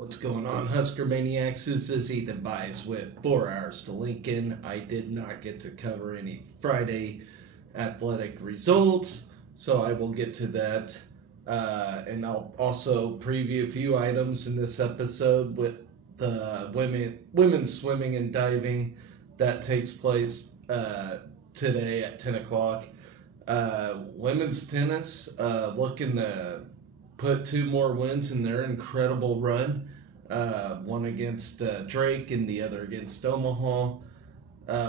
What's going on, Husker Maniacs? This is Ethan Bias with 4 Hours to Lincoln. I did not get to cover any Friday athletic results, so I will get to that. And I'll also preview a few items in this episode with the women's swimming and diving that takes place today at 10 o'clock. Women's tennis looking to put 2 more wins in their incredible run. One against Drake and the other against Omaha.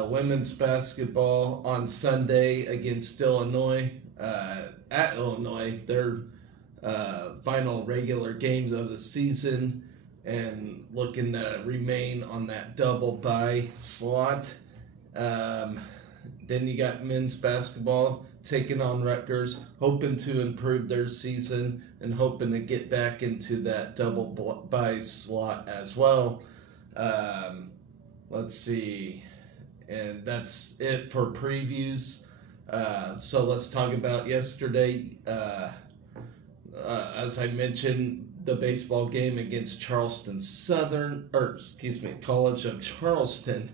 Women's basketball on Sunday against Illinois. At Illinois, their final regular games of the season, and looking to remain on that double bye slot. Then you got men's basketball taking on Rutgers, hoping to improve their season and hoping to get back into that double bye slot as well. Let's see. And that's it for previews. So let's talk about yesterday. As I mentioned, the baseball game against College of Charleston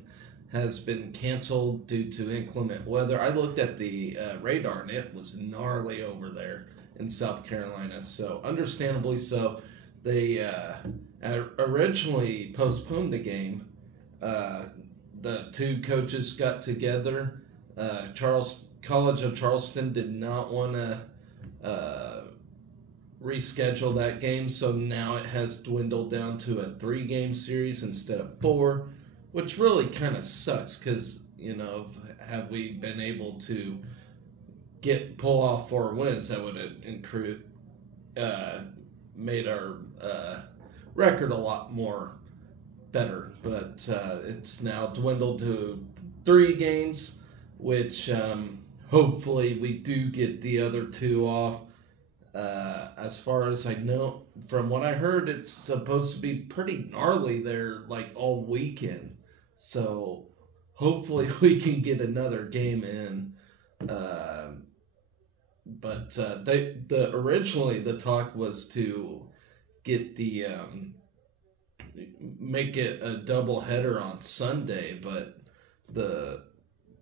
has been canceled due to inclement weather. I looked at the radar and it was gnarly over there in South Carolina, so understandably so. They originally postponed the game. The 2 coaches got together. College of Charleston did not want to reschedule that game, so now it has dwindled down to a 3-game series instead of 4. Which really kind of sucks because, have we been able to pull off 4 wins, that would have made our record a lot more better. But it's now dwindled to 3 games, which hopefully we do get the other 2 off. As far as I know, from what I heard, it's supposed to be pretty gnarly there, like all weekend. So hopefully we can get another game in. But originally the talk was to get make it a double header on Sunday, but the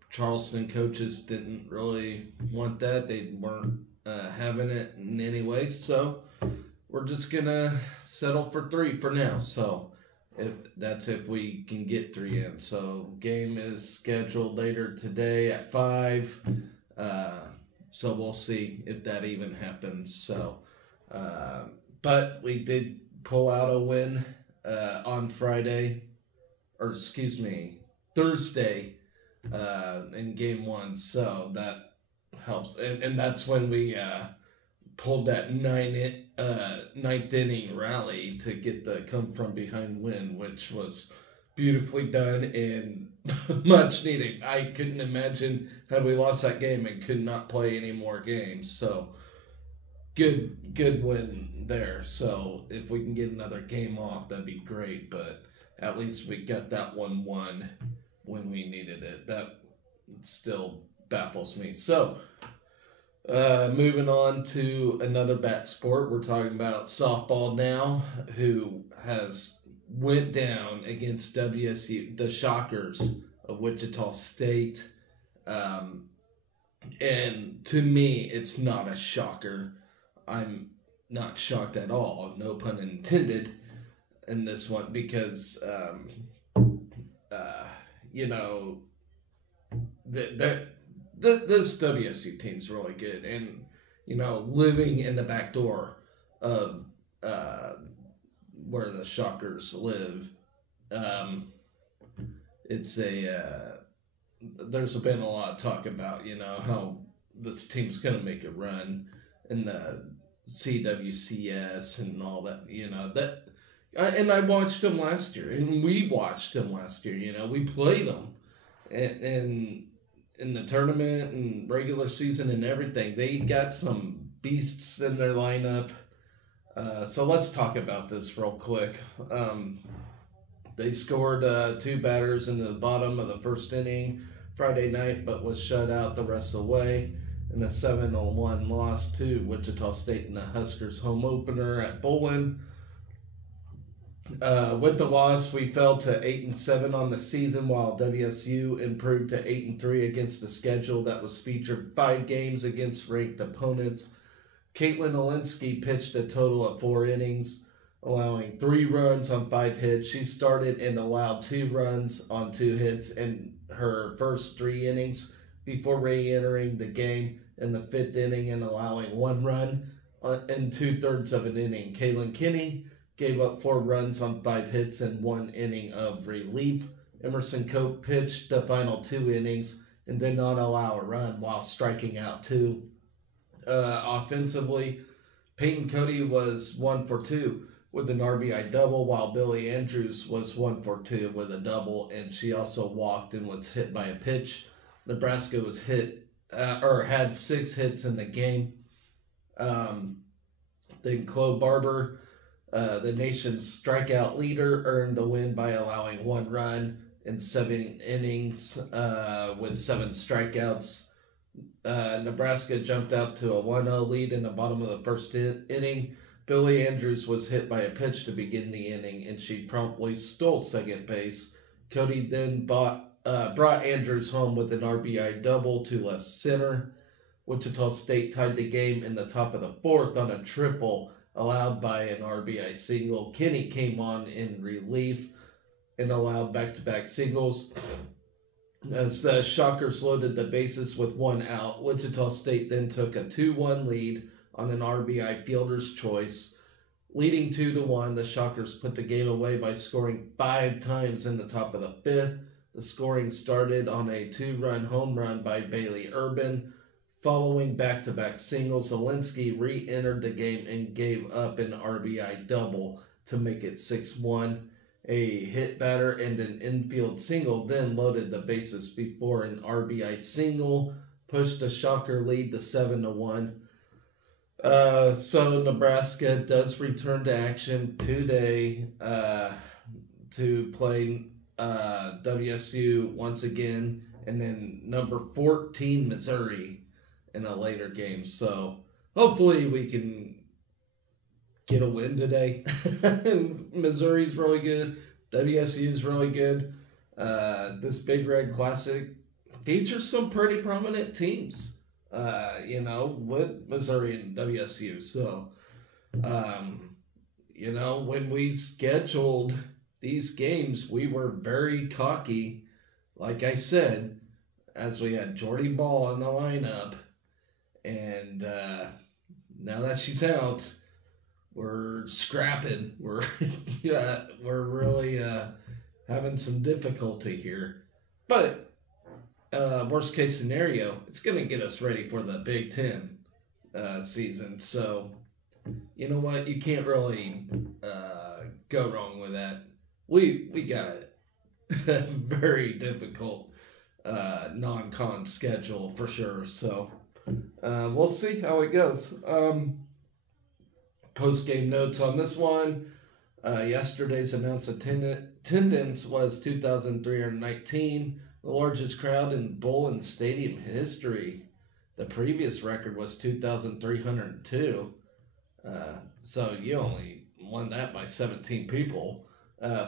Charleston coaches didn't really want that. They weren't having it in any way, so we're just gonna settle for 3 for now. So if we can get 3 in. So game is scheduled later today at 5. So we'll see if that even happens. So, but we did pull out a win on Thursday, in game 1. So that helps, and that's when we pulled that 9th inning rally to get the come from behind win, which was beautifully done and much needed. I couldn't imagine had we lost that game and could not play any more games. So good win there. So if we can get another game off, that'd be great. But at least we got that one won when we needed it. That still baffles me. So moving on to another bat sport, we're talking about softball now, who has went down against WSU, the Shockers of Wichita State. And to me, it's not a shocker. I'm not shocked at all, no pun intended, in this one, because, this WSU team's really good, and living in the back door of where the Shockers live, it's there's been a lot of talk about how this team's gonna make a run in the CWCS and all that. And I watched them last year, and we watched them last year. We played them, and in the tournament and regular season and everything. They got some beasts in their lineup. So let's talk about this real quick. They scored 2 batters in the bottom of the first inning Friday night, but was shut out the rest of the way in a 7-1 loss to Wichita State in the Huskers home opener at Bowling. With the loss, we fell to 8-7 on the season, while WSU improved to 8-3 against the schedule that was featured 5 games against ranked opponents. Caitlin Olinsky pitched a total of 4 innings, allowing 3 runs on 5 hits. She started and allowed 2 runs on 2 hits in her first 3 innings before re-entering the game in the 5th inning and allowing 1 run in 2/3 of an inning. Kaylin Kinney gave up 4 runs on 5 hits and 1 inning of relief. Emerson Cope pitched the final 2 innings and did not allow a run while striking out 2. Offensively, Peyton Cody was 1 for 2 with an RBI double, while Billy Andrews was 1 for 2 with a double, and she also walked and was hit by a pitch. Nebraska was had 6 hits in the game. Then Chloe Barber, the nation's strikeout leader, earned the win by allowing 1 run in 7 innings with 7 strikeouts. Nebraska jumped out to a 1-0 lead in the bottom of the first inning. Billy Andrews was hit by a pitch to begin the inning, and she promptly stole second base. Cody then brought Andrews home with an RBI double to left center. Wichita State tied the game in the top of the 4th on a triple allowed by an RBI single. Kinney came on in relief and allowed back-to-back singles. As the Shockers loaded the bases with 1 out, Wichita State then took a 2-1 lead on an RBI fielder's choice. Leading 2-1, the Shockers put the game away by scoring 5 times in the top of the 5th. The scoring started on a 2-run home run by Bailey Urban. Following back-to-back singles, Olinsky re-entered the game and gave up an RBI double to make it 6-1. A hit batter and an infield single then loaded the bases before an RBI single pushed the Shocker lead to 7-1. So Nebraska does return to action today to play WSU once again, and then number 14 Missouri in a later game. So hopefully we can get a win today. Missouri's really good. WSU's really good. This Big Red Classic features some pretty prominent teams, with Missouri and WSU. So, when we scheduled these games, we were very cocky, like I said, as we had Jordy Ball in the lineup. And now that she's out, we're scrapping. We're really having some difficulty here. But worst case scenario, it's going to get us ready for the Big Ten season. So, you know what? You can't really go wrong with that. We got a very difficult non-con schedule for sure. So we'll see how it goes. Post-game notes on this one. Yesterday's announced attendance was 2,319, the largest crowd in Bullen Stadium history. The previous record was 2,302. So you only won that by 17 people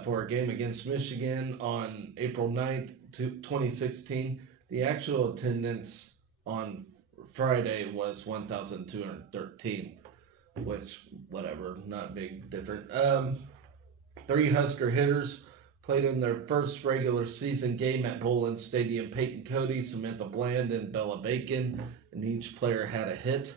for a game against Michigan on April 9th, 2016. The actual attendance on Friday was 1,213. Which, whatever, not big different. 3 Husker hitters played in their first regular season game at Bullen Stadium. Peyton Cody, Samantha Bland, and Bella Bacon, and each player had a hit.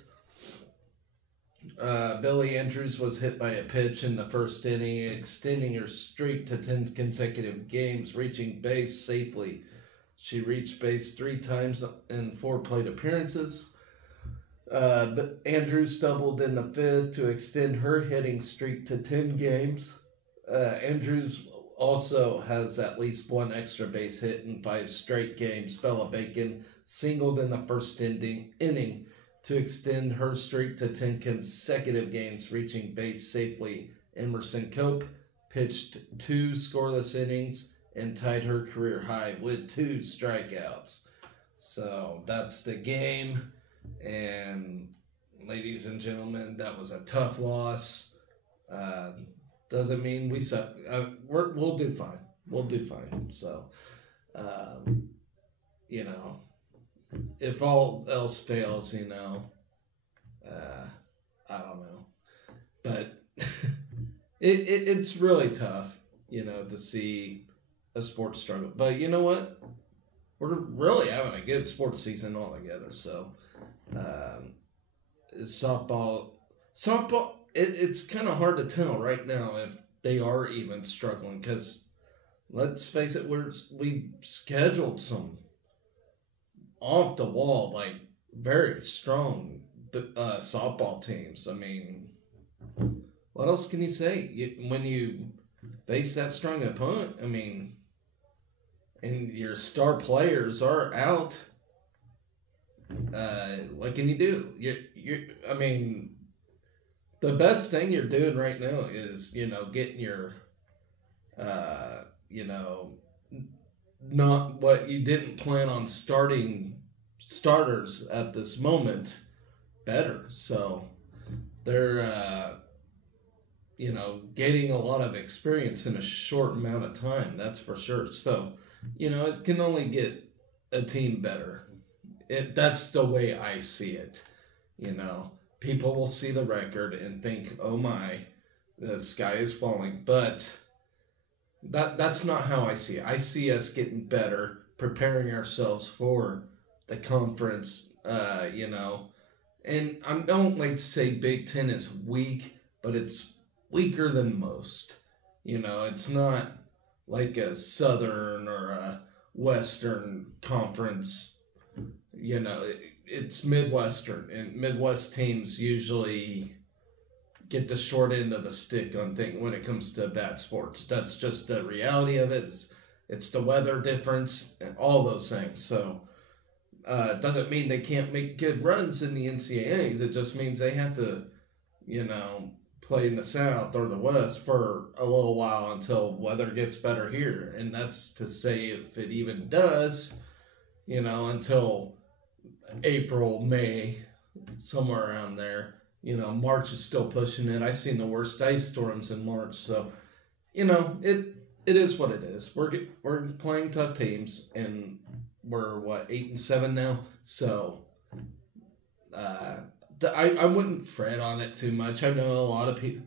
Billy Andrews was hit by a pitch in the first inning, extending her streak to 10 consecutive games, reaching base safely. She reached base 3 times in 4 plate appearances. But Andrews doubled in the 5th to extend her hitting streak to 10 games. Andrews also has at least 1 extra base hit in 5 straight games. Bella Bacon singled in the first inning to extend her streak to 10 consecutive games, reaching base safely. Emerson Cope pitched 2 scoreless innings and tied her career high with 2 strikeouts. So that's the game. And ladies and gentlemen, that was a tough loss. doesn't mean we suck. We'll do fine. We'll do fine. So, you know, if all else fails, you know, I don't know, but it's really tough, you know, to see a sports struggle. But you know what? We're really having a good sports season altogether. So, softball, it's kind of hard to tell right now if they are even struggling because let's face it, we scheduled some off the wall, like very strong softball teams. I mean, what else can you say? When you face that strong opponent, I mean, and your star players are out, what can you do? I mean, the best thing you're doing right now is, you know, getting your, you know, not what you didn't plan on starters at this moment better. So they're, you know, gaining a lot of experience in a short amount of time. That's for sure. So, you know, it can only get a team better. That's the way I see it. You know, people will see the record and think, oh my, the sky is falling. But that's not how I see it. I see us getting better, preparing ourselves for the conference, you know. And I don't like to say Big Ten is weak, but it's weaker than most. You know, it's not like a Southern or a Western conference. You know, it's Midwestern, and Midwest teams usually get the short end of the stick on things when it comes to bad sports. That's just the reality of it. It's the weather difference and all those things. So it doesn't mean they can't make good runs in the NCAAs. It just means they have to, you know, play in the South or the West for a little while until weather gets better here. And that's to say if it even does, you know, until April, May, somewhere around there. You know, March is still pushing it. I've seen the worst ice storms in March. So, you know, it is what it is. We're playing tough teams, and we're, 8-7 now? So, I wouldn't fret on it too much. I know a lot of people,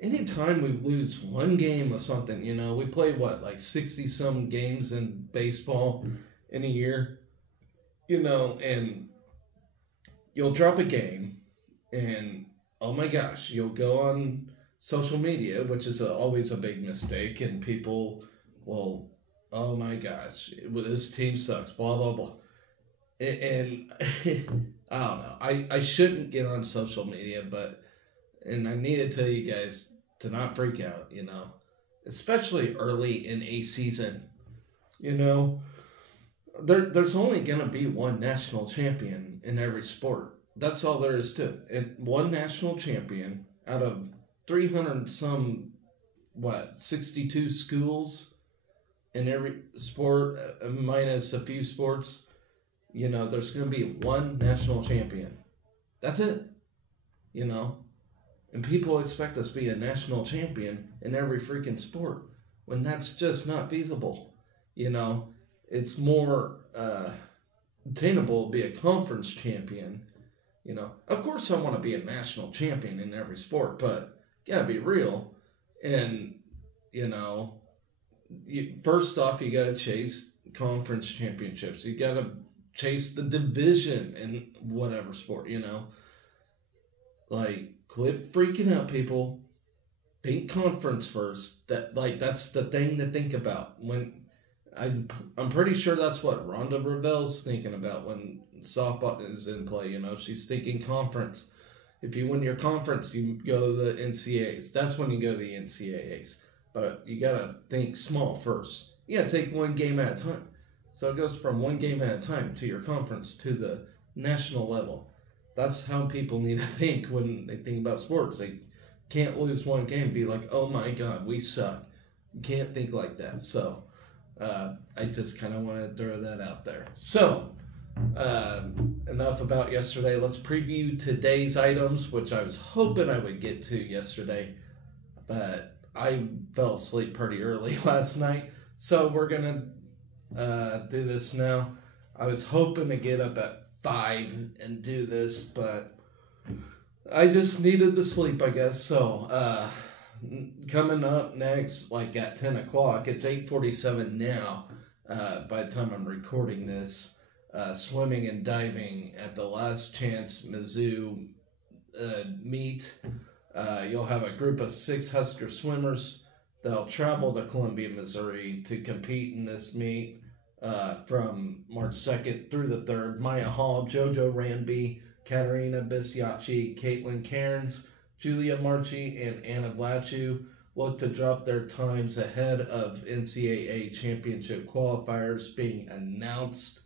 anytime we lose one game of something, you know, we play, 60-some games in baseball in a year, you know, and you'll drop a game, and, oh my gosh, you'll go on social media, which is always a big mistake, and people will, oh my gosh, this team sucks, blah, blah, blah. And I don't know. I shouldn't get on social media, and I need to tell you guys to not freak out, you know, especially early in a season. You know, there's only going to be one national champion in every sport. That's all there is to it. And one national champion out of 300 some, 62 schools in every sport, minus a few sports. You know, there's going to be one national champion. That's it. You know, and people expect us to be a national champion in every freaking sport when that's just not feasible. You know, it's more attainable to be a conference champion. You know, of course I want to be a national champion in every sport, but you gotta be real. And, you know, first off, you gotta chase conference championships. You gotta chase the division in whatever sport, you know. Like, quit freaking out, people. Think conference first. That's the thing to think about. When I'm pretty sure that's what Rhonda Revell's thinking about when softball is in play. You know, she's thinking conference. If you win your conference, you go to the NCAAs. That's when you go to the NCAAs. But you gotta think small first. You gotta take one game at a time. So it goes from one game at a time to your conference to the national level. That's how people need to think when they think about sports. They can't lose one game and be like, oh my God, we suck. You can't think like that. So I just kind of want to throw that out there. So enough about yesterday. Let's preview today's items, which I was hoping I would get to yesterday, but I fell asleep pretty early last night, so we're gonna do this now. I was hoping to get up at 5 and do this, but I just needed the sleep, I guess. So coming up next, like at 10 o'clock, it's 8:47 now. By the time I'm recording this, swimming and diving at the Last Chance Mizzou meet. You'll have a group of 6 Husker swimmers. They'll travel to Columbia, Missouri to compete in this meet from March 2nd through the 3rd. Maya Hall, JoJo Ranby, Katerina Bisiacci, Caitlin Cairns, Julia Marchi, and Anna Vlachu look to drop their times ahead of NCAA championship qualifiers being announced.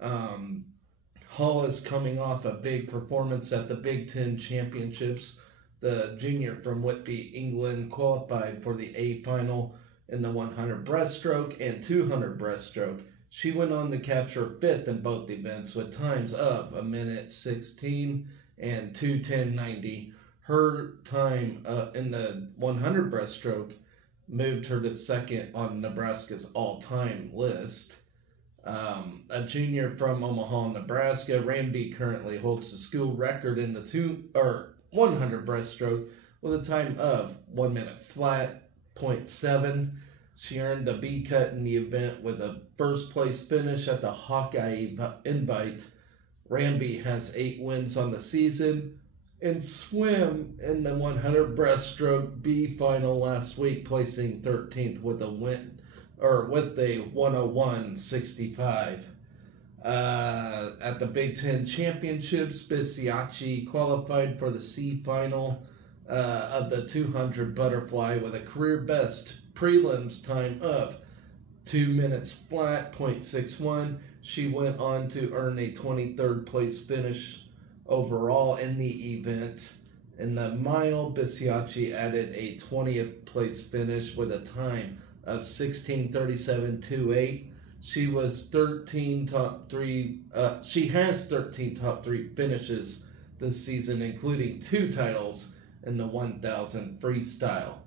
Hall is coming off a big performance at the Big Ten Championships. The junior from Whitby, England, qualified for the A final in the 100 breaststroke and 200 breaststroke. She went on to capture 5th in both events with times of 1:16 and 2:10.90. Her time in the 100 breaststroke moved her to 2nd on Nebraska's all-time list. A junior from Omaha, Nebraska, Ranby currently holds the school record in the 100 breaststroke with a time of 1 minute flat, 0.7. She earned a B cut in the event with a first place finish at the Hawkeye Invite. Ranby has 8 wins on the season and swam in the 100 breaststroke B final last week, placing 13th with a win with a 101.65. At the Big Ten Championships, Bisiacci qualified for the C final of the 200 butterfly with a career best prelims time of 2 minutes flat, 0.61. She went on to earn a 23rd place finish overall in the event. In the mile, Bisiacci added a 20th place finish with a time of 16:37.28. She was 13 top 3. She has 13 top 3 finishes this season, including 2 titles in the 1,000 freestyle.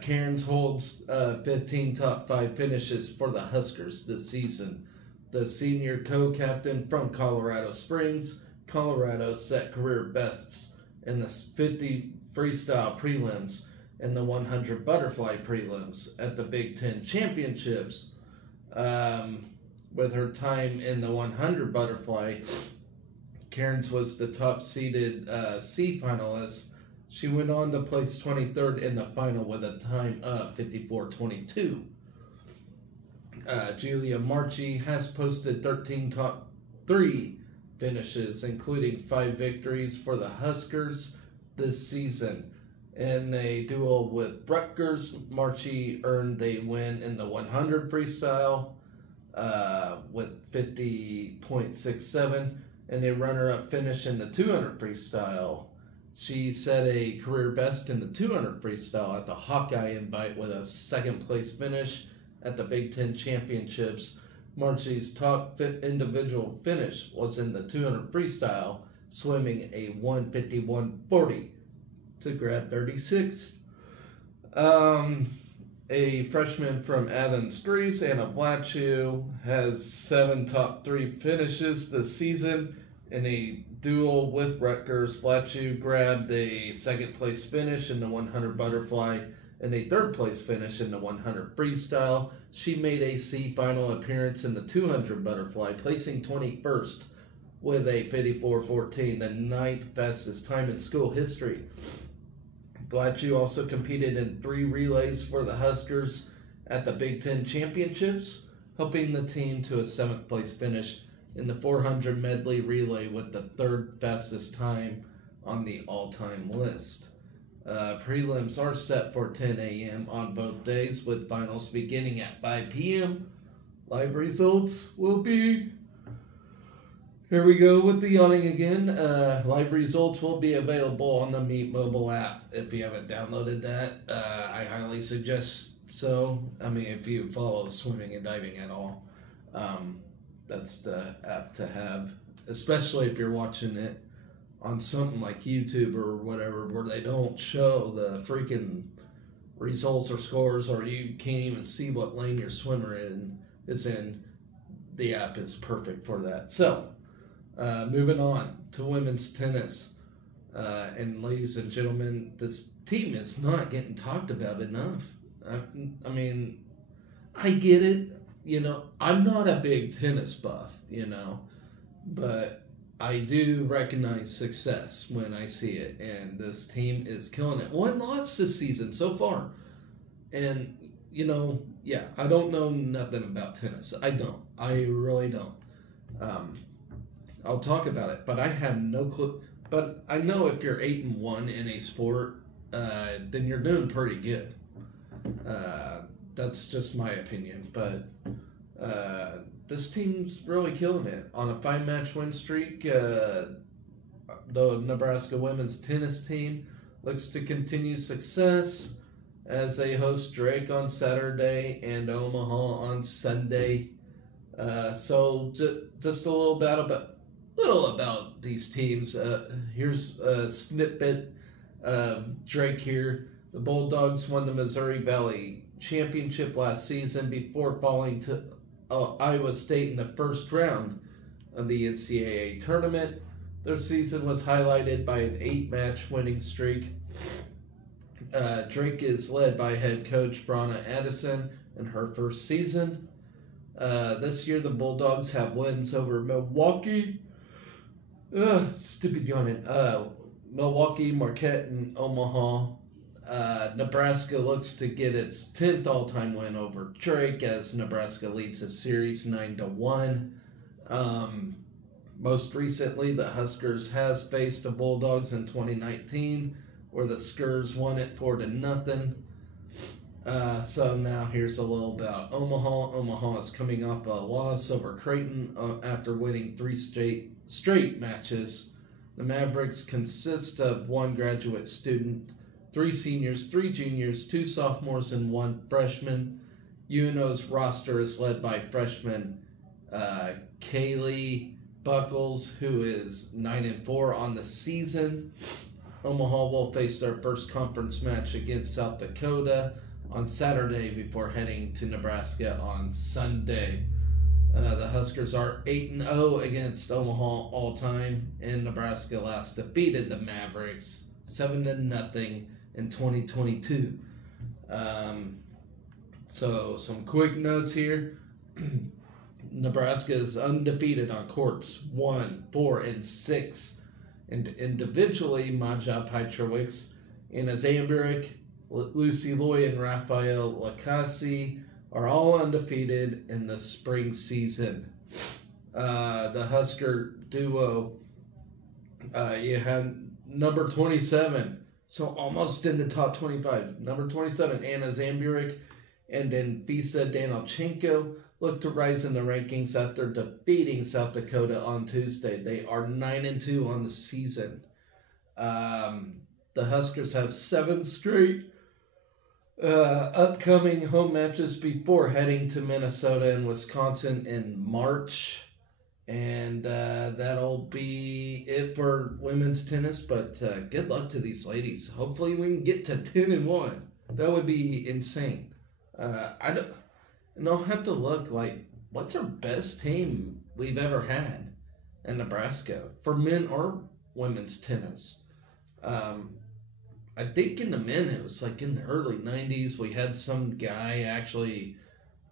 Cairns holds 15 top 5 finishes for the Huskers this season. The senior co-captain from Colorado Springs, Colorado set career bests in the 50 freestyle prelims and the 100 butterfly prelims at the Big Ten Championships. With her time in the 100 butterfly, Cairns was the top seeded C finalist. She went on to place 23rd in the final with a time of 54.22. Julia Marchi has posted 13 top 3 finishes, including 5 victories for the Huskers this season. In a duel with Rutgers, Marchi earned a win in the 100 freestyle with 50.67 and a runner-up finish in the 200 freestyle. She set a career best in the 200 freestyle at the Hawkeye Invite with a 2nd place finish at the Big Ten Championships. Marchi's top individual finish was in the 200 freestyle, swimming a 1:51.40 to grab 36th. A freshman from Athens, Greece, Anna Vlachu, has 7 top 3 finishes this season. In a duel with Rutgers, Vlachu grabbed a 2nd place finish in the 100 butterfly and a 3rd place finish in the 100 freestyle. She made a C final appearance in the 200 butterfly, placing 21st with a 54.14, the 9th fastest time in school history. Vlachu also competed in 3 relays for the Huskers at the Big Ten Championships, helping the team to a 7th place finish in the 400 medley relay with the 3rd fastest time on the all-time list. Prelims are set for 10 a.m. on both days, with finals beginning at 5 p.m. Live results will be... Here we go with the yawning again. Live results will be available on the Meet mobile app. If you haven't downloaded that, I highly suggest so. I mean, if you follow swimming and diving at all, that's the app to have, especially if you're watching it on something like YouTube or whatever, where they don't show the freaking results or scores, or you can't even see what lane your swimmer is in, the app is perfect for that. So, moving on to women's tennis. And ladies and gentlemen, this team is not getting talked about enough. I mean, I get it. I'm not a big tennis buff, but I do recognize success when I see it. And this team is killing it. 1 loss this season so far. And, I don't know nothing about tennis. I don't. I really don't. I'll talk about it, but I have no clue. But I know if you're 8-1 in a sport, then you're doing pretty good. That's just my opinion. But this team's really killing it. On a 5-match win streak, the Nebraska women's tennis team looks to continue success as they host Drake on Saturday and Omaha on Sunday. So just a little about these teams. Here's a snippet of Drake here. The Bulldogs won the Missouri Valley Championship last season before falling to Iowa State in the first round of the NCAA tournament. Their season was highlighted by an 8-match winning streak. Drake is led by head coach Bronna Addison in her first season. This year, the Bulldogs have wins over Milwaukee, Milwaukee, Marquette, and Omaha. Nebraska looks to get its 10th all-time win over Drake as Nebraska leads the series 9-1. Most recently, the Huskers has faced the Bulldogs in 2019, where the Skurs won it 4-0. So now here's a little about Omaha. Omaha is coming off a loss over Creighton after winning 3 straight matches. The Mavericks consist of 1 graduate student, 3 seniors, 3 juniors, 2 sophomores, and 1 freshman. UNO's roster is led by freshman Kaylee Buckles, who is 9-4 on the season. Omaha will face their first conference match against South Dakota on Saturday before heading to Nebraska on Sunday. The Huskers are 8-0 against Omaha all time, and Nebraska last defeated the Mavericks 7-0 in 2022. So some quick notes here. Nebraska is undefeated on courts 1, 4, and 6. And individually, Maja Petrowicz, Anna Zamburik, Lucy Loy, and Raphael Lacassi are all undefeated in the spring season. The Husker duo, you have number 27, so almost in the top 25. Number 27, Anna Zamburik, and then Visa Danilchenko look to rise in the rankings after defeating South Dakota on Tuesday. They are 9-2 on the season. The Huskers have 7 straight upcoming home matches before heading to Minnesota and Wisconsin in March. And that'll be it for women's tennis. But good luck to these ladies. Hopefully we can get to 10-1. That would be insane. And I'll have to look, what's our best team we've ever had in Nebraska for men or women's tennis? I think in the men, it was in the early 90s, we had some guy actually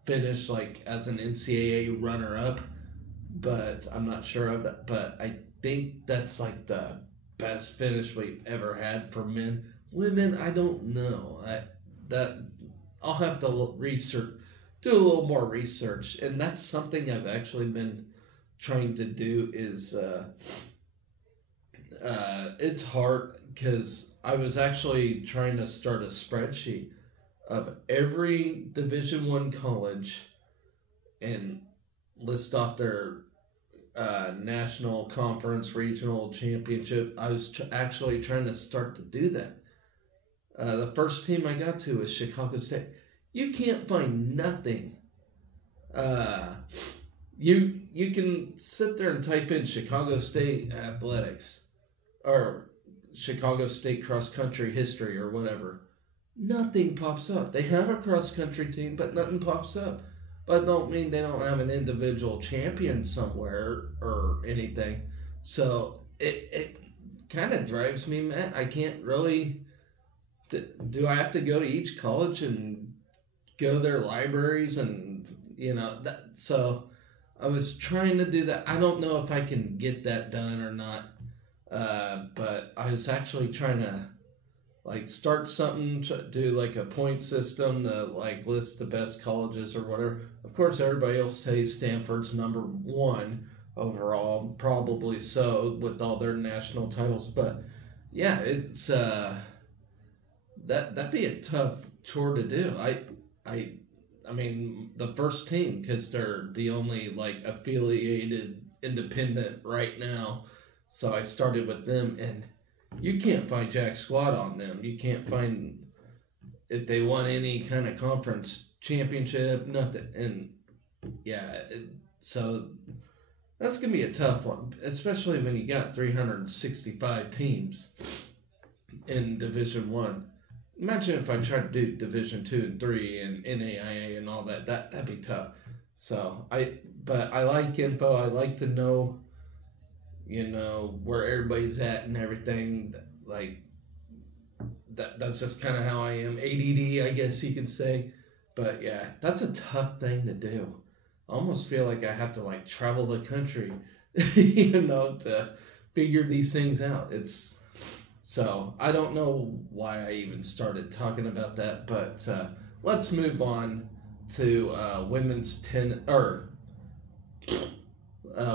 finish as an NCAA runner-up, but I'm not sure of that. But I think that's the best finish we've ever had for men. Women, I don't know. That I'll have to do a little more research, and that's something I've actually been trying to do. Is it's hard because I was actually trying to start a spreadsheet of every Division I college and list off their national conference, regional championship. I was actually trying to start to do that. The first team I got to was Chicago State. You can't find nothing. You can sit there and type in Chicago State athletics or Chicago State cross country history or whatever. Nothing pops up. They have a cross-country team, but nothing pops up. But don't mean they don't have an individual champion somewhere or anything. So it kind of drives me mad. I can't really. Do I have to go to each college and go to their libraries and that? So I was trying to do that. I don't know if I can get that done or not. But I was actually trying to like start something, do like a point system to like list the best colleges or whatever. Of course, everybody will say Stanford's number one overall, probably so with all their national titles. But yeah, it's that'd be a tough chore to do. I mean the first team, because they're the only like affiliated independent right now. So I started with them, and you can't find jack squat on them. You can't find if they won any kind of conference championship, nothing. And yeah, so that's gonna be a tough one, especially when you got 365 teams in Division One. Imagine if I tried to do Division 2 and 3 and NAIA and all that. That'd be tough. So but I like info. I like to know, where everybody's at and everything. Like that's just kind of how I am. ADD, I guess you could say. But yeah, that's a tough thing to do. I almost feel like I have to like travel the country, to figure these things out. So I don't know why I even started talking about that, but let's move on to women's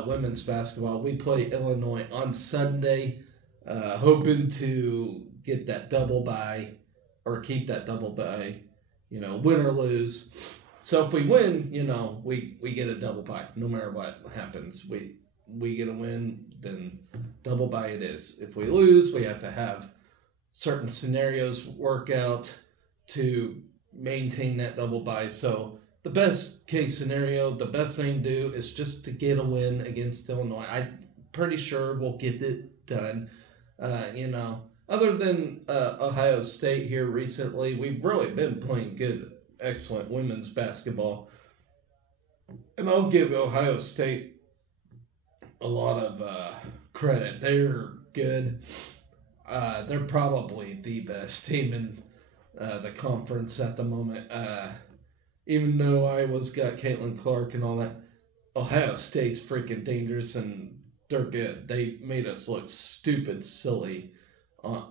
women's basketball. We play Illinois on Sunday, hoping to get that double bye or keep that double bye, win or lose. So if we win, we get a double bye. No matter what happens, we get a win, then double bye it is. If we lose, we have to have certain scenarios work out to maintain that double bye. So the best case scenario, the best thing to do is just to get a win against Illinois. I'm pretty sure we'll get it done. Other than Ohio State here recently, we've really been playing good, excellent women's basketball. And I'll give Ohio State a lot of credit. They're good. They're probably the best team in the conference at the moment. Even though Iowa's got Caitlin Clark and all that, Ohio State's freaking dangerous, and they're good. They made us look stupid, silly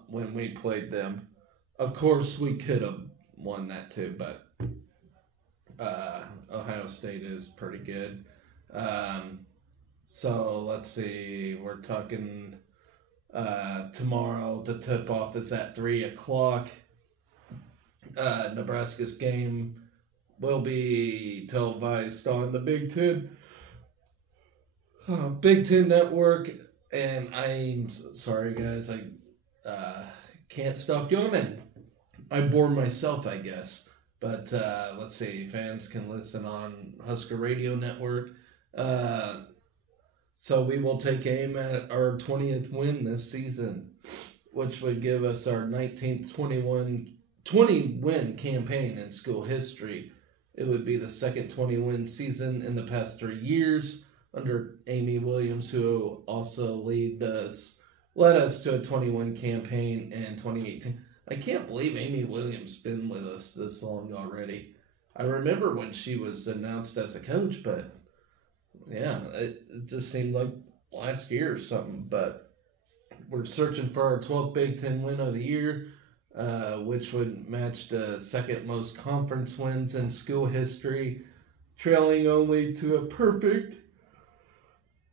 when we played them. Of course, we could have won that too, but Ohio State is pretty good. So let's see, we're talking tomorrow. The tip-off is at 3 o'clock. Nebraska's game will be televised on the Big Ten Network. And I'm sorry, guys, I can't stop yawning. I bore myself, I guess. But let's see, fans can listen on Husker Radio Network. So we will take aim at our 20th win this season, which would give us our 19th 20-win campaign in school history. It would be the second 20-win season in the past 3 years under Amy Williams, who also led us to a 20-win campaign in 2018. I can't believe Amy Williams been with us this long already. I remember when she was announced as a coach, but yeah, it just seemed like last year or something. But we're searching for our 12th Big Ten win of the year, which would match the second most conference wins in school history, trailing only to a perfect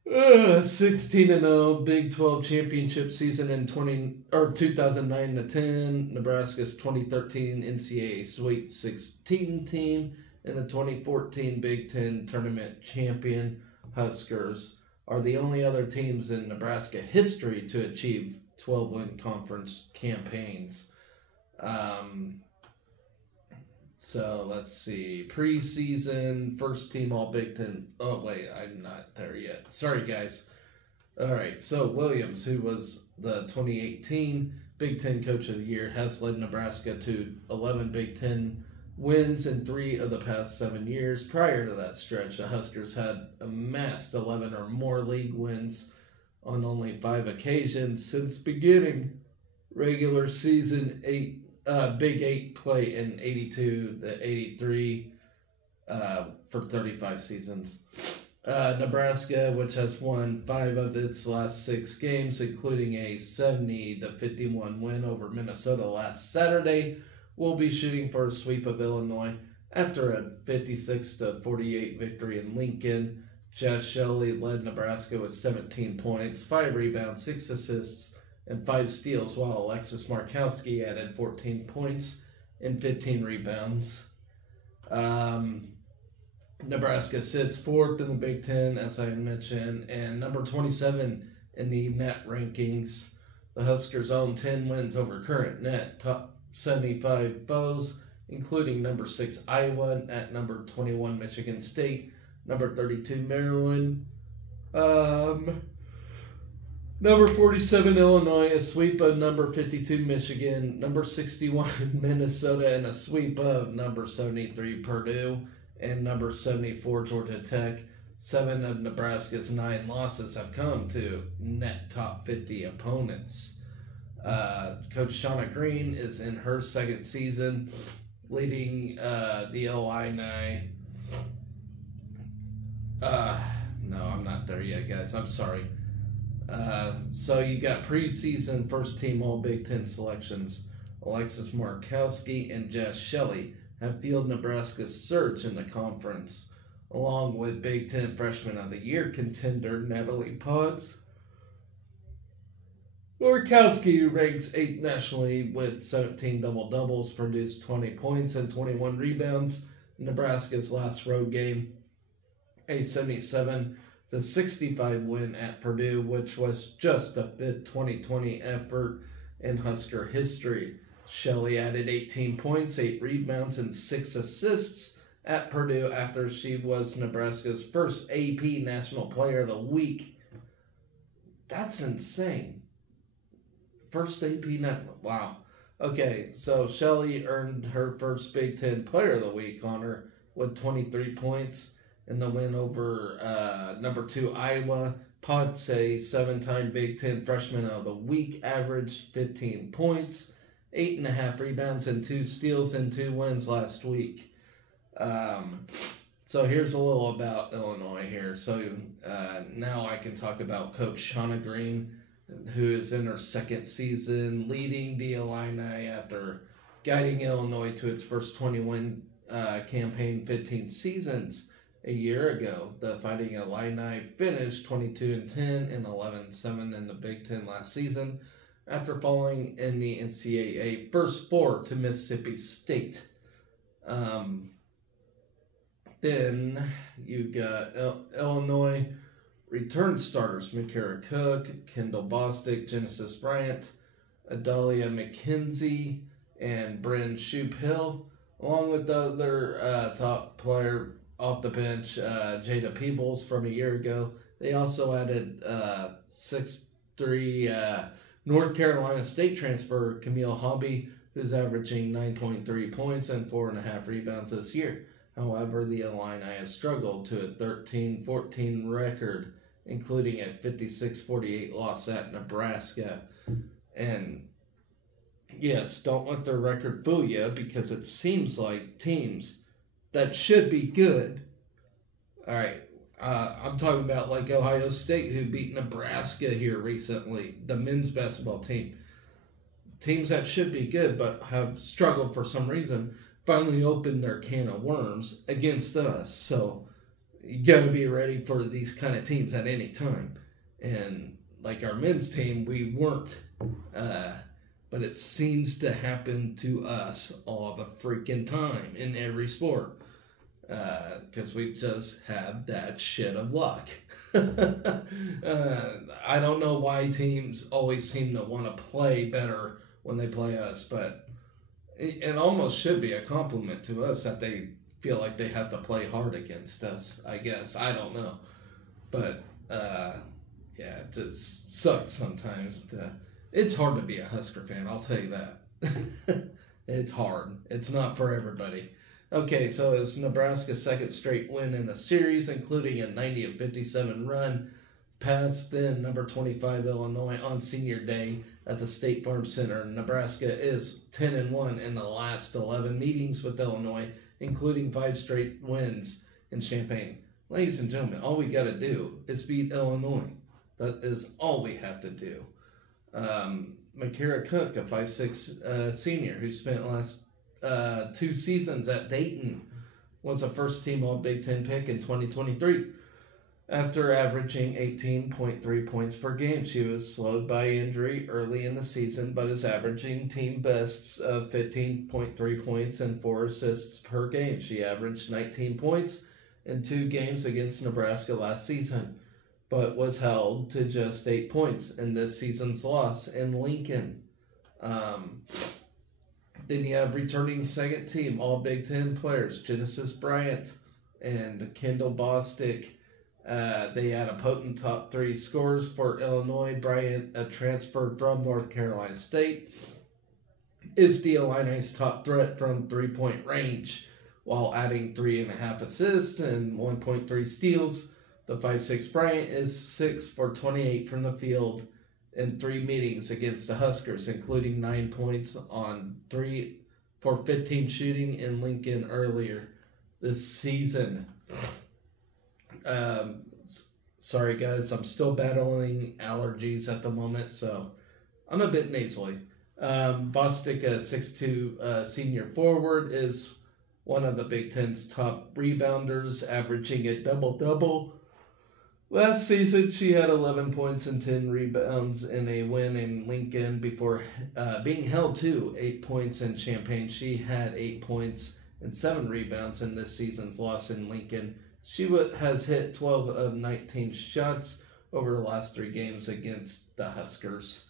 16-0 Big 12 championship season in 2009-10, Nebraska's 2013 NCAA Sweet 16 team, and the 2014 Big Ten tournament champion Huskers are the only other teams in Nebraska history to achieve 12-win conference campaigns. So let's see. Preseason, first team all Big Ten. Oh, wait, I'm not there yet. Sorry, guys. All right, so Williams, who was the 2018 Big Ten Coach of the Year, has led Nebraska to 11 Big Ten wins in 3 of the past 7 years. Prior to that stretch, the Huskers had amassed 11 or more league wins on only 5 occasions since beginning regular season Big 8 play in 82 to 83 for 35 seasons. Nebraska, which has won 5 of its last 6 games, including a 70-51 win over Minnesota last Saturday, will be shooting for a sweep of Illinois after a 56-48 victory in Lincoln. Josh Shelley led Nebraska with 17 points, 5 rebounds, 6 assists, and 5 steals, while Alexis Markowski added 14 points and 15 rebounds. Nebraska sits 4th in the Big Ten, as I mentioned, and number 27 in the net rankings. The Huskers own 10 wins over current net top 75 foes, including number 6 Iowa, at number 21 Michigan State, number 32 Maryland, number 47 Illinois, a sweep of number 52 Michigan, number 61 Minnesota, and a sweep of number 73 Purdue, and number 74 Georgia Tech. 7 of Nebraska's 9 losses have come to net top 50 opponents. Coach Shauna Green is in her 2nd season, leading the Illini. No, I'm not there yet, guys. I'm sorry. So you got preseason first-team All-Big Ten selections. Alexis Markowski and Josh Shelley have fueled Nebraska's surge in the conference, along with Big Ten Freshman of the Year contender Natalie Potts. Markowski ranks 8th nationally with 17 double-doubles, produced 20 points and 21 rebounds in Nebraska's last road game, a 77-65 win at Purdue, which was just a 5th 2020 effort in Husker history. Shelley added 18 points, 8 rebounds, and 6 assists at Purdue after she was Nebraska's first AP National Player of the Week. That's insane. First AP wow. Okay, so Shelley earned her first Big Ten Player of the Week honor with 23 points in the win over number 2 Iowa. Potts, a 7-time Big Ten Freshman of the Week, averaged 15 points, 8.5 rebounds, and 2 steals in 2 wins last week. So here's a little about Illinois here. So now I can talk about Coach Shauna Green, who is in her 2nd season, leading the Illini after guiding Illinois to its first 20-win campaign 15 seasons a year ago. The Fighting Illini finished 22-10 and 11-7 in the Big Ten last season, after falling in the NCAA First Four to Mississippi State. Then you got Illinois return starters Makara Cook, Kendall Bostic, Genesis Bryant, Adalia McKenzie, and Bryn Shoup-Hill, along with the other top player off the bench, Jada Peebles from a year ago. They also added 6'3" North Carolina State transfer Camille Hobby, who's averaging 9.3 points and 4.5 rebounds this year. However, the Illini have struggled to a 13-14 record, including a 56-48 loss at Nebraska. And yes, don't let their record fool you, because it seems like teams that should be good. All right, I'm talking about like Ohio State, who beat Nebraska here recently, the men's basketball team. Teams that should be good but have struggled for some reason finally opened their can of worms against us. So you got to be ready for these kind of teams at any time. And like our men's team, we weren't. But it seems to happen to us all the freaking time in every sport. Because we just have that shit of luck. I don't know why teams always seem to want to play better when they play us, but it almost should be a compliment to us that they feel like they have to play hard against us, I guess. I don't know. But, yeah, it just sucks sometimes. It's hard to be a Husker fan, I'll tell you that. It's hard. It's not for everybody. Okay, so it's Nebraska's second straight win in the series, including a 90-57 run past then number 25 Illinois on senior day at the State Farm Center. Nebraska is 10-1 in the last 11 meetings with Illinois, including 5 straight wins in Champaign. Ladies and gentlemen, all we got to do is beat Illinois. That is all we have to do. Makara Cook, a 5'6" senior who spent last 2 seasons at Dayton, was a first-team All-Big Ten pick in 2023. After averaging 18.3 points per game, she was slowed by injury early in the season, but is averaging team bests of 15.3 points and 4 assists per game. She averaged 19 points in 2 games against Nebraska last season, but was held to just 8 points in this season's loss in Lincoln. Then you have returning second team All Big Ten players, Genesis Bryant and Kendall Bostic. They had a potent top 3 scorers for Illinois. Bryant, a transfer from North Carolina State, is the Illini's top threat from 3-point range, while adding 3.5 assists and 1.3 steals. The 5'6" Bryant is 6 for 28 from the field in 3 meetings against the Huskers, including 9 points on 3 for 15 shooting in Lincoln earlier this season. Sorry guys, I'm still battling allergies at the moment, so I'm a bit nasally. Bostic, a 6'2" senior forward, is one of the Big Ten's top rebounders, averaging a double-double. Last season, she had 11 points and 10 rebounds in a win in Lincoln before being held to 8 points in Champaign. She had 8 points and 7 rebounds in this season's loss in Lincoln. She has hit 12 of 19 shots over the last 3 games against the Huskers.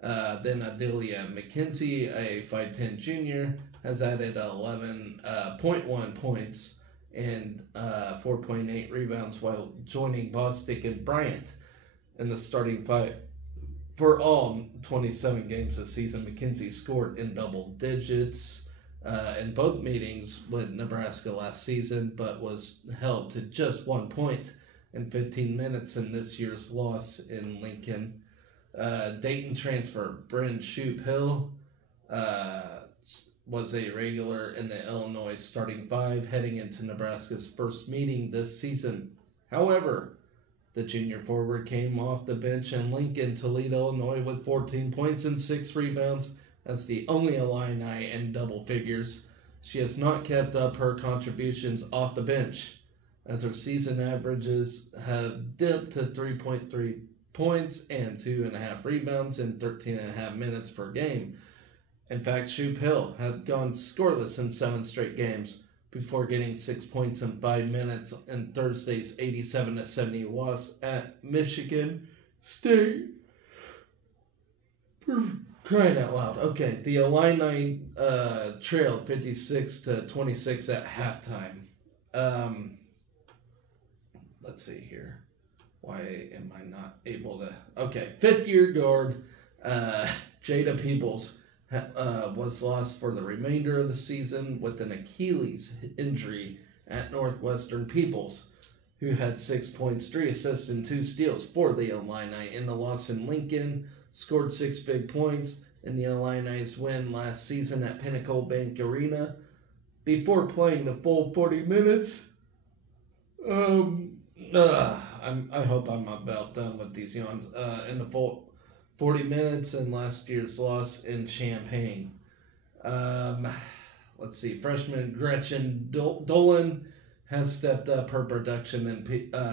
Then Adelia McKenzie, a 5'10" junior, has added 11.1 points and 4.8 rebounds while joining Bostic and Bryant in the starting 5 for all 27 games this season. McKenzie scored in double digits in both meetings with Nebraska last season, but was held to just 1 point in 15 minutes in this year's loss in Lincoln. Dayton transfer Bryn Shoup-Hill was a regular in the Illinois starting 5 heading into Nebraska's first meeting this season. However, the junior forward came off the bench in Lincoln to lead Illinois with 14 points and 6 rebounds as the only Illini in double figures. She has not kept up her contributions off the bench, as her season averages have dipped to 3.3 points and 2.5 rebounds in 13.5 minutes per game. In fact, Shoup-Hill had gone scoreless in 7 straight games before getting 6 points in 5 minutes in Thursday's 87-70 loss at Michigan State. For crying out loud. Okay, the Illini trailed 56-26 at halftime. Let's see here. Why am I not able to... Okay, 5th-year guard Jada Peebles was lost for the remainder of the season with an Achilles injury at Northwestern. Peebles, who had 6 points, 3 assists, and 2 steals for the Illini in the loss in Lincoln, scored 6 big points in the Illini's win last season at Pinnacle Bank Arena before playing the full 40 minutes. I hope I'm about done with these yawns. In the full 40 minutes in last year's loss in Champaign. Let's see. Freshman Gretchen Dolan has stepped up her production in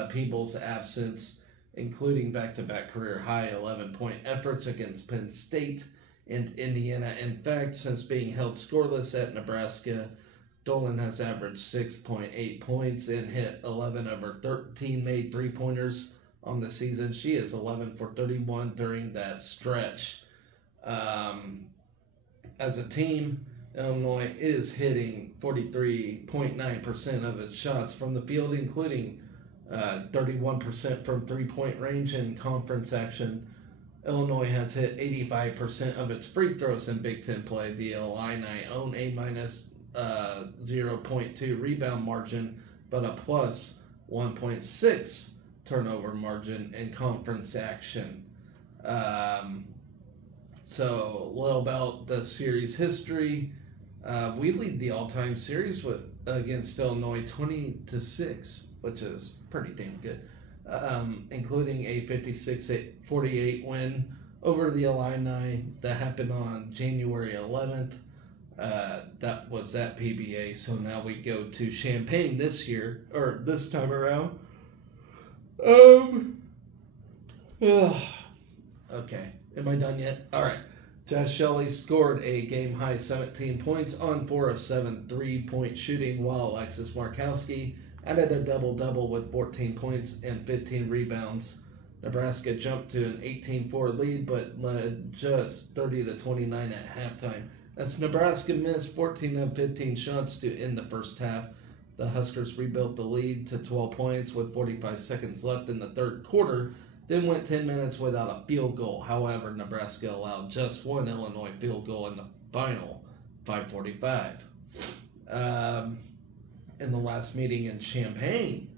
Peebles' absence, including back-to-back career-high 11-point efforts against Penn State and Indiana. In fact, since being held scoreless at Nebraska, Dolan has averaged 6.8 points and hit 11 of her 13 made three-pointers on the season. She is 11 for 31 during that stretch. As a team, Illinois is hitting 43.9% of its shots from the field, including 31% from three-point range in conference action. Illinois has hit 85% of its free throws in Big Ten play. The Illini own a minus 0.2 rebound margin, but a plus 1.6 turnover margin in conference action. So, a little about the series history. We lead the all-time series against Illinois 20-6, which is pretty damn good. Including a 56-48 win over the Illini that happened on January 11th. That was at PBA. So now we go to Champaign this year, or this time around. Okay, am I done yet? All right. Josh Shelley scored a game-high 17 points on 4 of 7 three-point shooting, while Alexis Markowski added a double-double with 14 points and 15 rebounds. Nebraska jumped to an 18-4 lead, but led just 30-29 at halftime. As Nebraska missed 14 of 15 shots to end the first half, the Huskers rebuilt the lead to 12 points with 45 seconds left in the third quarter, then went 10 minutes without a field goal. However, Nebraska allowed just one Illinois field goal in the final 5:45. In the last meeting in Champaign,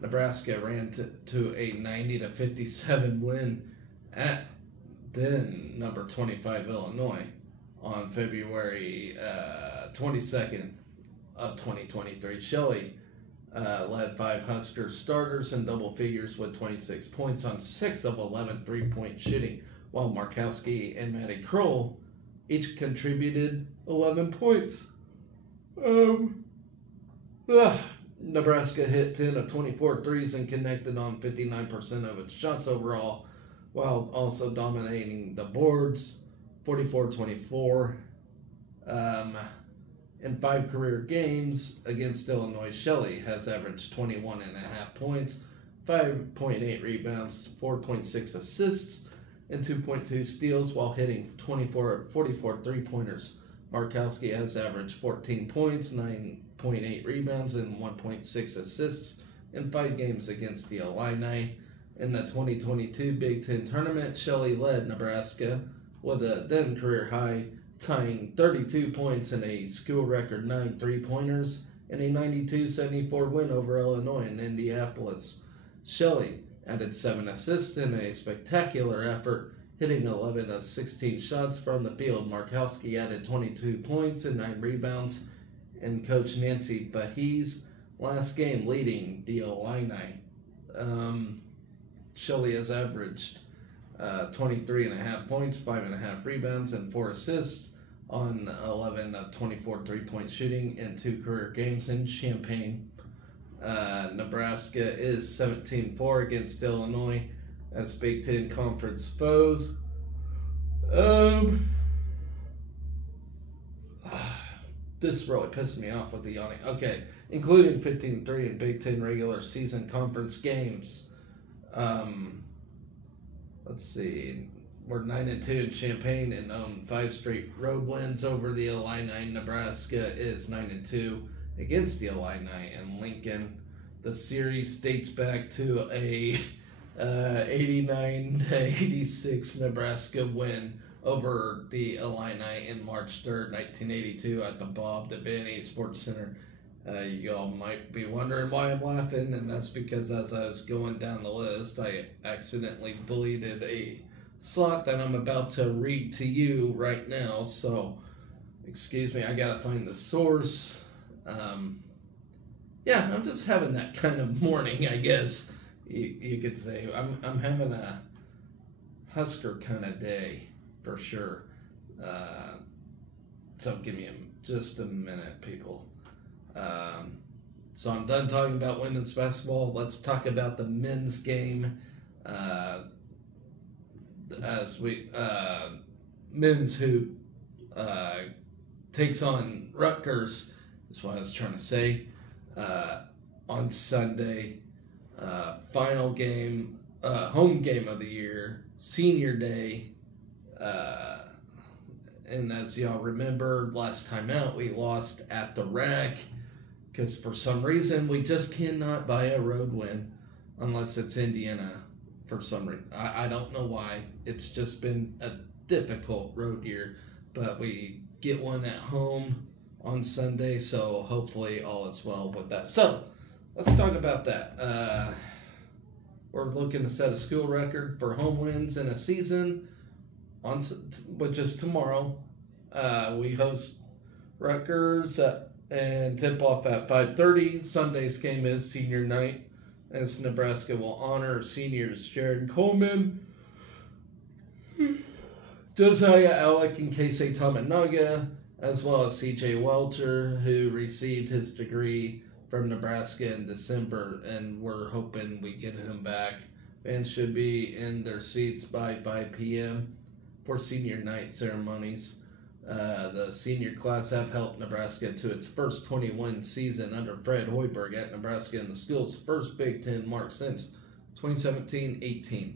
Nebraska ran to a 90-57 win at then number 25 Illinois on February 22nd of 2023. Shelley led 5 Husker starters in double figures with 26 points on 6 of 11 three-point shooting, while Markowski and Matty Kroll each contributed 11 points. Nebraska hit 10 of 24 threes and connected on 59% of its shots overall, while also dominating the boards, 44-24. In 5 career games against Illinois, Shelley has averaged 21.5 points, 5.8 rebounds, 4.6 assists, and 2.2 steals while hitting 44 three-pointers. Markowski has averaged 14 points, 9.8 rebounds, and 1.6 assists in 5 games against the Illini. In the 2022 Big Ten tournament, Shelley led Nebraska with a then career high, tying 32 points and a school record 9 three-pointers in a 92-74 win over Illinois in Indianapolis. Shelley added 7 assists in a spectacular effort, hitting 11 of 16 shots from the field. Markowski added 22 points and 9 rebounds in Coach Nancy Fahey's last game, leading the Illini. Shelley has averaged 23.5 points, 5.5 rebounds, and 4 assists on 11 of 24 three-point shooting in 2 career games in Champaign. Nebraska is 17-4 against Illinois as Big Ten Conference foes. This really pissed me off with the yawning. Okay, including 15-3 in Big Ten regular season conference games. Let's see. We're 9-2 in Champaign and own 5 straight road wins over the Illini. Nebraska is 9-2 against the Illini in Lincoln. The series dates back to a 89-86 Nebraska win over the Illini in March 3rd, 1982 at the Bob Devaney Sports Center. Y'all might be wondering why I'm laughing, and that's because as I was going down the list, I accidentally deleted a slot that I'm about to read to you right now, so excuse me, I gotta find the source. Yeah, I'm just having that kind of morning, I guess you could say. I'm having a Husker kind of day, for sure. So give me just a minute, people. So I'm done talking about women's basketball. Let's talk about the men's game. Men's hoop takes on Rutgers, is what I was trying to say, on Sunday. Final game, home game of the year, senior day. And as y'all remember, last time out, we lost at the Rack because for some reason we just cannot buy a road win unless it's Indiana for some reason. I don't know why. It's just been a difficult road year, but we get one at home on Sunday, so hopefully all is well with that. So let's talk about that. We're looking to set a school record for home wins in a season, which is tomorrow. We host Rutgers and tip off at 5:30. Sunday's game is senior night, as Nebraska will honor seniors Jared Coleman, Josiah Alec, and Keisei Tamanaga, as well as C.J. Welcher, who received his degree from Nebraska in December, and we're hoping we get him back. Fans should be in their seats by 5 p.m. for senior night ceremonies. The senior class have helped Nebraska to its first 21 season under Fred Hoiberg at Nebraska, and the school's first Big Ten mark since 2017-18.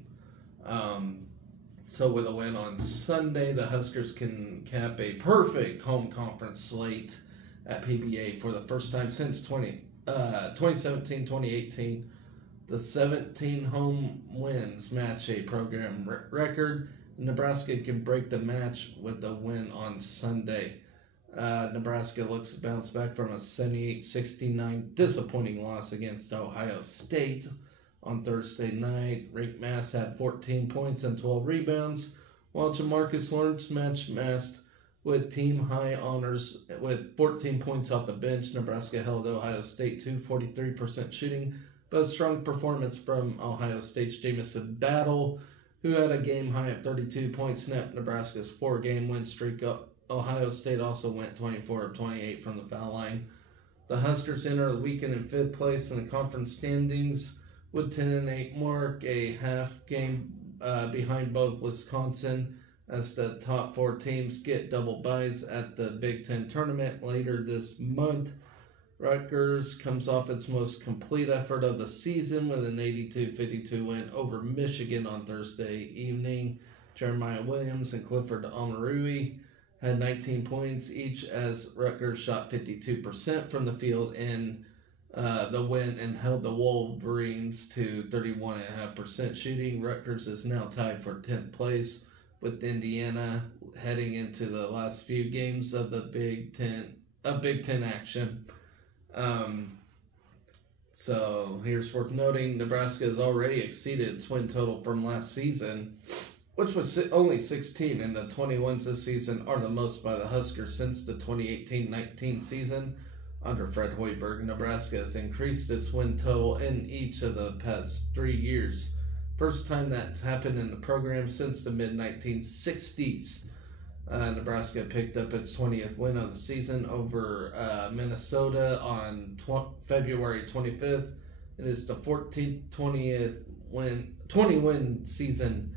So with a win on Sunday, the Huskers can cap a perfect home conference slate at PBA for the first time since 2017-2018. The 17 home wins match a program record. Nebraska can break the match with a win on Sunday. Nebraska looks to bounce back from a 78-69 disappointing loss against Ohio State on Thursday night. Rick Mass had 14 points and 12 rebounds, while Jamarcus Lawrence matched with team-high honors with 14 points off the bench. Nebraska held Ohio State to 43% shooting, but a strong performance from Ohio State's Jamison Battle, who had a game-high of 32 points, snapped Nebraska's 4-game win streak up. Ohio State also went 24 of 28 from the foul line. The Huskers enter the weekend in 5th place in the conference standings with 10-8 mark, a half game behind both Wisconsin, as the top 4 teams get double byes at the Big Ten tournament later this month. Rutgers comes off its most complete effort of the season with an 82-52 win over Michigan on Thursday evening. Jeremiah Williams and Clifford Omarui had 19 points each, as Rutgers shot 52% from the field in the win and held the Wolverines to 31.5% shooting. Rutgers is now tied for 10th place with Indiana heading into the last few games of the Big Ten action. So here's worth noting: Nebraska has already exceeded its win total from last season, which was only 16, and the 21s this season are the most by the Huskers since the 2018-19 season. Under Fred Hoiberg, Nebraska has increased its win total in each of the past 3 years. First time that's happened in the program since the mid-1960s. Nebraska picked up its 20th win of the season over Minnesota on February 25th. It is the 14th 20-win season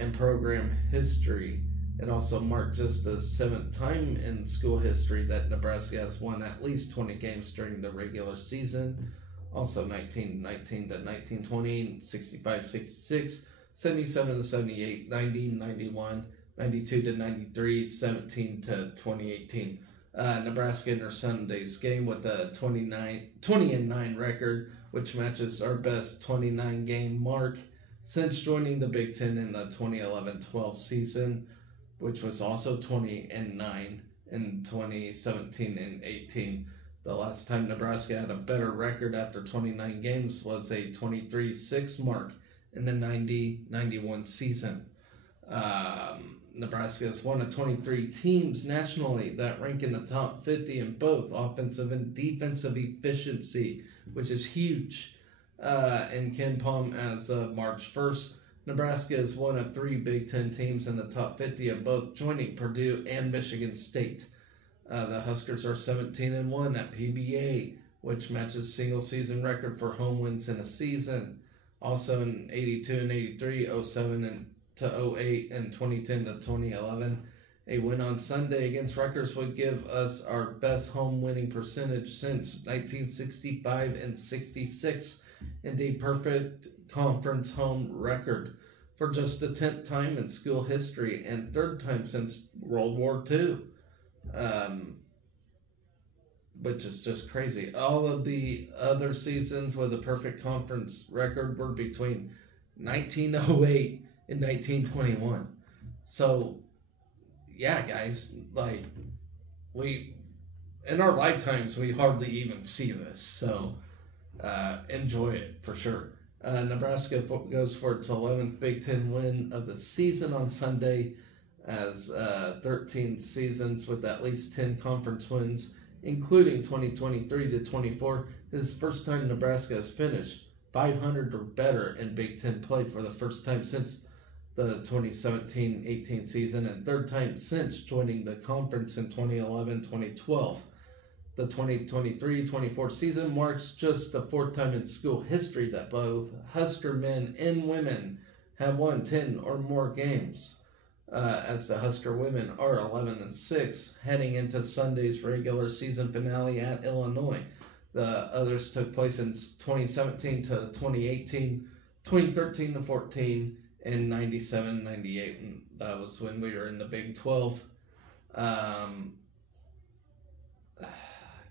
in program history. It also marked just the 7th time in school history that Nebraska has won at least 20 games during the regular season. Also 1919 to 1920, 65-66, 77-78, 90-91, 92 to 93, 17 to 2018. Nebraska enters Sunday's game with a 20-9 record, which matches our best 29-game mark since joining the Big Ten in the 2011-12 season, which was also 20-9 in 2017 and 18. The last time Nebraska had a better record after 29 games was a 23-6 mark in the 90-91 season. Nebraska is one of 23 teams nationally that rank in the top 50 in both offensive and defensive efficiency, which is huge. In KenPom as of March 1st, Nebraska is one of 3 Big Ten teams in the top 50 of both joining Purdue and Michigan State. The Huskers are 17-1 at PBA, which matches single-season record for home wins in a season. Also in 82 and 83, 07 to 08, and 2010 to 2011. A win on Sunday against Rutgers would give us our best home winning percentage since 1965 and 66, and a perfect conference home record for just the 10th time in school history and 3rd time since World War II. Which is just crazy. All of the other seasons with a perfect conference record were between 1908 and 1921. So, yeah, guys, like, we, in our lifetimes, we hardly even see this. So, enjoy it for sure. Nebraska goes for its 11th Big Ten win of the season on Sunday, as 13 seasons with at least 10 conference wins, including 2023 to 24. This is the first time Nebraska has finished 500 or better in Big Ten play for the first time since the 2017-18 season, and third time since joining the conference in 2011-2012. The 2023-24 season marks just the fourth time in school history that both Husker men and women have won 10 or more games, as the Husker women are 11-6, heading into Sunday's regular season finale at Illinois. The others took place in 2017 to 2018, 2013 to 14, and 97-98. And that was when we were in the Big 12.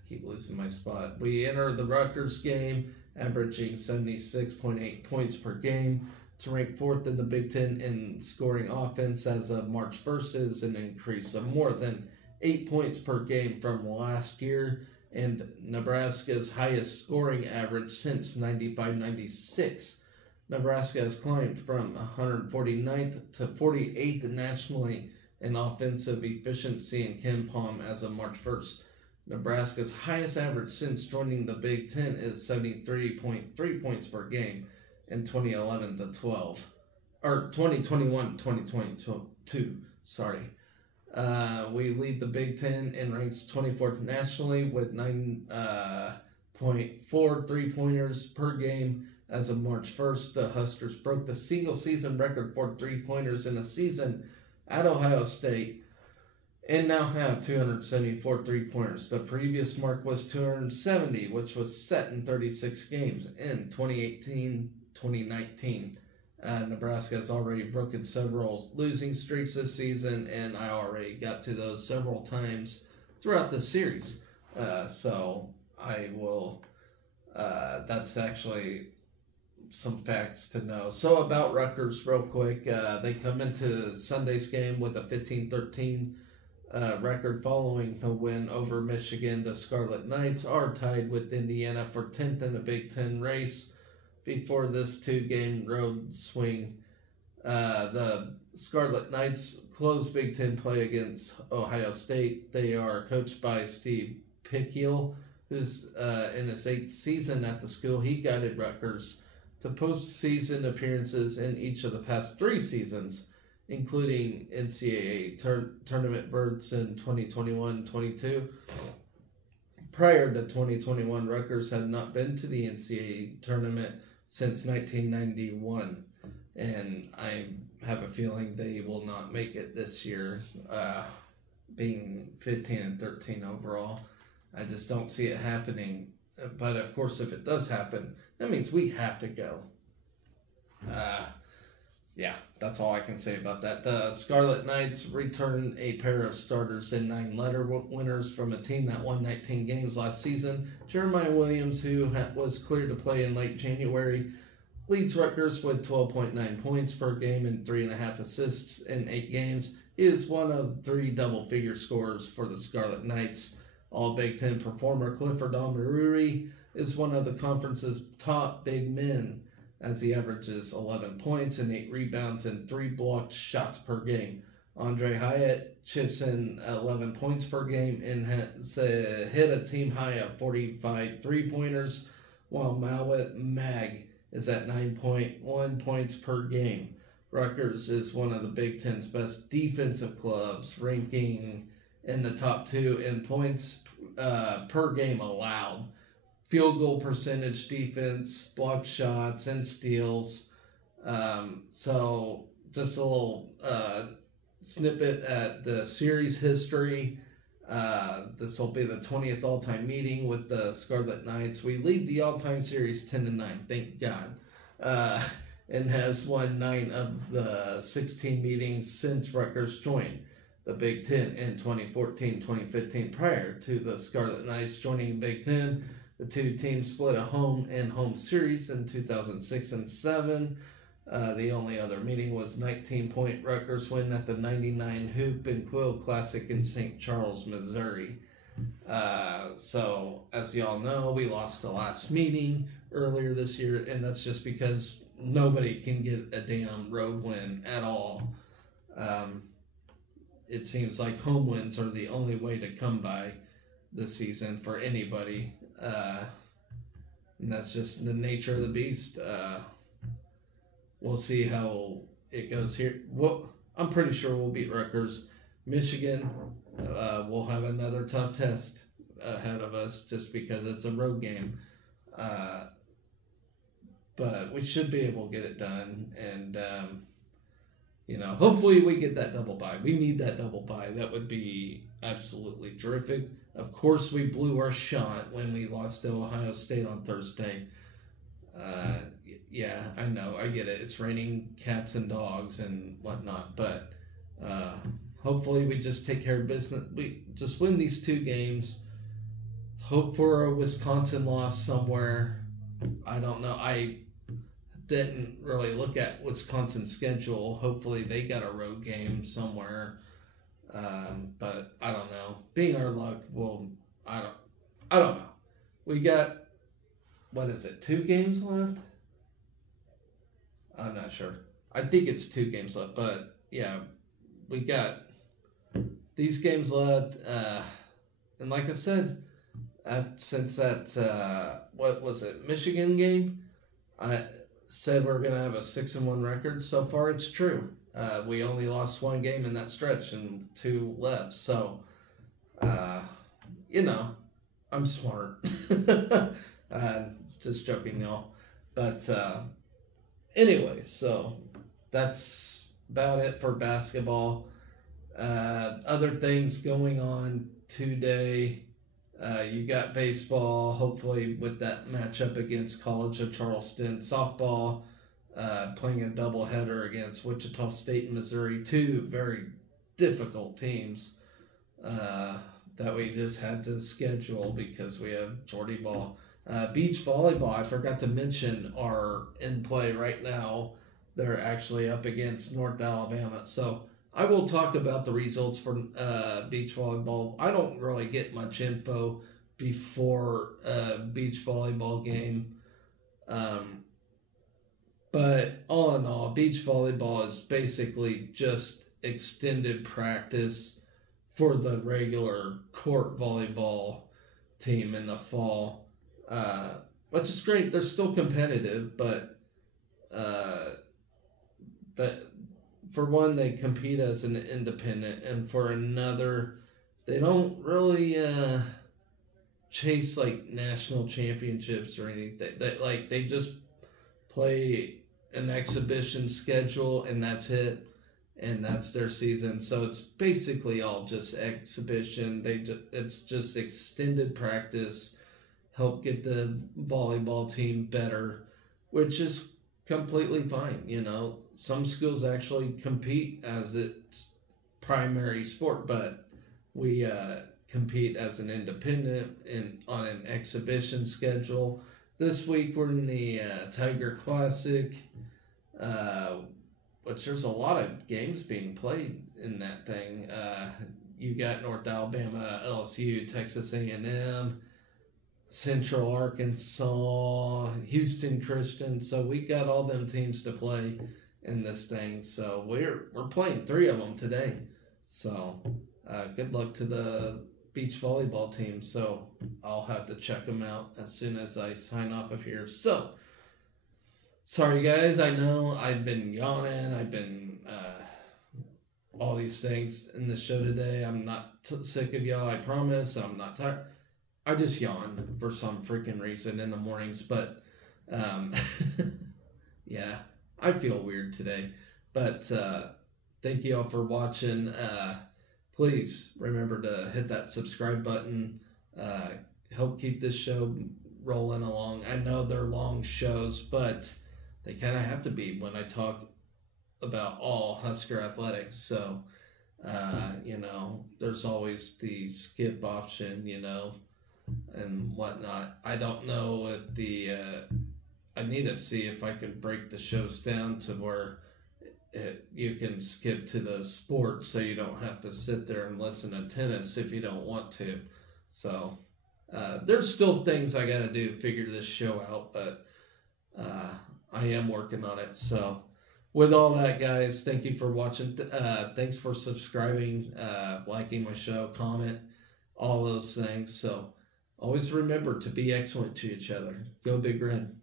Keep losing my spot. We enter the Rutgers game averaging 76.8 points per game to rank fourth in the Big Ten in scoring offense as of March 1st is an increase of more than 8 points per game from last year, and Nebraska's highest scoring average since 95-96. Nebraska has climbed from 149th to 48th nationally in offensive efficiency in KenPom as of March 1st. Nebraska's highest average since joining the Big Ten is 73.3 points per game in 2011-12, or 2021-2022. Sorry. We lead the Big Ten in ranks 24th nationally with 9.4 three-pointers per game as of March 1st. The Huskers broke the single-season record for three-pointers in a season at Ohio State and now have 274 three-pointers. The previous mark was 270, which was set in 36 games in 2018-2019. Nebraska has already broken several losing streaks this season, and I already got to those several times throughout the series. So I will, that's actually some facts to know. So about Rutgers real quick, they come into Sunday's game with a 15-13 record following the win over Michigan. The Scarlet Knights are tied with Indiana for 10th in the Big Ten race before this two-game road swing. The Scarlet Knights closed Big Ten play against Ohio State. They are coached by Steve Pickiel, who's in his 8th season at the school. He guided Rutgers to postseason appearances in each of the past 3 seasons, including NCAA tournament berths in 2021-22. Prior to 2021, Rutgers had not been to the NCAA tournament since 1991, and I have a feeling they will not make it this year, being 15-13 overall. I just don't see it happening, but of course if it does happen, that means we have to go. Yeah, that's all I can say about that. The Scarlet Knights return a pair of starters and 9 letter winners from a team that won 19 games last season. Jeremiah Williams, who was cleared to play in late January, leads Rutgers with 12.9 points per game and 3.5 assists in 8 games. He is one of 3 double-figure scorers for the Scarlet Knights. All Big Ten performer Clifford Omaruri is one of the conference's top big men, as he averages 11 points and 8 rebounds and 3 blocked shots per game. Andre Hyatt chips in 11 points per game and has hit a team high of 45 three-pointers, while Mawet Mag is at 9.1 points per game. Rutgers is one of the Big Ten's best defensive clubs, ranking in the top 2 in points per game allowed, field goal percentage, defense, blocked shots, and steals. So just a little snippet at the series history. This will be the 20th all-time meeting with the Scarlet Knights. We lead the all-time series 10-9, thank God, and has won 9 of the 16 meetings since Rutgers joined the Big Ten in 2014-2015. Prior to the Scarlet Knights joining the Big Ten, the two teams split a home and home series in 2006 and 7. The only other meeting was 19-point Rutgers win at the 99 Hoop and Quill Classic in St. Charles, Missouri. So, as y'all know, we lost the last meeting earlier this year, and that's just because nobody can get a damn road win at all. It seems like home wins are the only way to come by this season for anybody. And that's just the nature of the beast. We'll see how it goes here. Well, I'm pretty sure we'll beat Rutgers. Michigan, we'll have another tough test ahead of us just because it's a road game. But we should be able to get it done. And, hopefully we get that double bye. We need that double bye. That would be absolutely terrific. Of course, we blew our shot when we lost to Ohio State on Thursday. Yeah, I know. I get it. It's raining cats and dogs and whatnot. But hopefully we just take care of business. We just win these 2 games. Hope for a Wisconsin loss somewhere. I don't know. I didn't really look at Wisconsin's schedule. Hopefully they got a road game somewhere. But I don't know. Being our luck, I don't know. We got, 2 games left? I'm not sure. I think it's 2 games left, but yeah, we got these games left. And like I said, since that, Michigan game, I said we're going to have a 6-1 record. So far, it's true. We only lost 1 game in that stretch and 2 left. So, I'm smart. Just joking, y'all. But anyway, so that's about it for basketball. Other things going on today. You got baseball, hopefully with that matchup against College of Charleston. Softball, playing a doubleheader against Wichita State and Missouri. 2 very difficult teams that we just had to schedule because we have Geordie ball. Beach volleyball, I forgot to mention, are in play right now. They're actually up against North Alabama. So I will talk about the results for beach volleyball. I don't really get much info before a beach volleyball game. But all in all, beach volleyball is basically just extended practice for the regular court volleyball team in the fall. Which is great. They're still competitive, but for one, they compete as an independent, and for another, they don't really chase like national championships or anything. They just play an exhibition schedule, and that's it, and that's their season. So it's basically all just exhibition. It's just extended practice. Help get the volleyball team better, which is completely fine. Some schools actually compete as its primary sport, but we compete as an independent and on an exhibition schedule. This week we're in the Tiger Classic, which there's a lot of games being played in that thing. You got North Alabama, LSU, Texas A&M, Central Arkansas, Houston Christian. So we got all them teams to play in this thing. So we're playing 3 of them today. So good luck to the beach volleyball team. So I'll have to check them out as soon as I sign off of here. So sorry guys, I know I've been yawning. I've been all these things in the show today. I'm not sick of y'all, I promise. I'm not tired. I just yawn for some freaking reason in the mornings, but yeah, I feel weird today. But thank you all for watching. Please remember to hit that subscribe button. Help keep this show rolling along. I know they're long shows, but they kind of have to be when I talk about all Husker athletics. So, there's always the skip option, and whatnot. I don't know if I need to see if I can break the shows down to where you can skip to the sports, so you don't have to sit there and listen to tennis if you don't want to. So there's still things I got to do to figure this show out, but I am working on it. So with all that, guys, thank you for watching. Thanks for subscribing, liking my show, comment, all those things. So always remember to be excellent to each other. Go Big Red.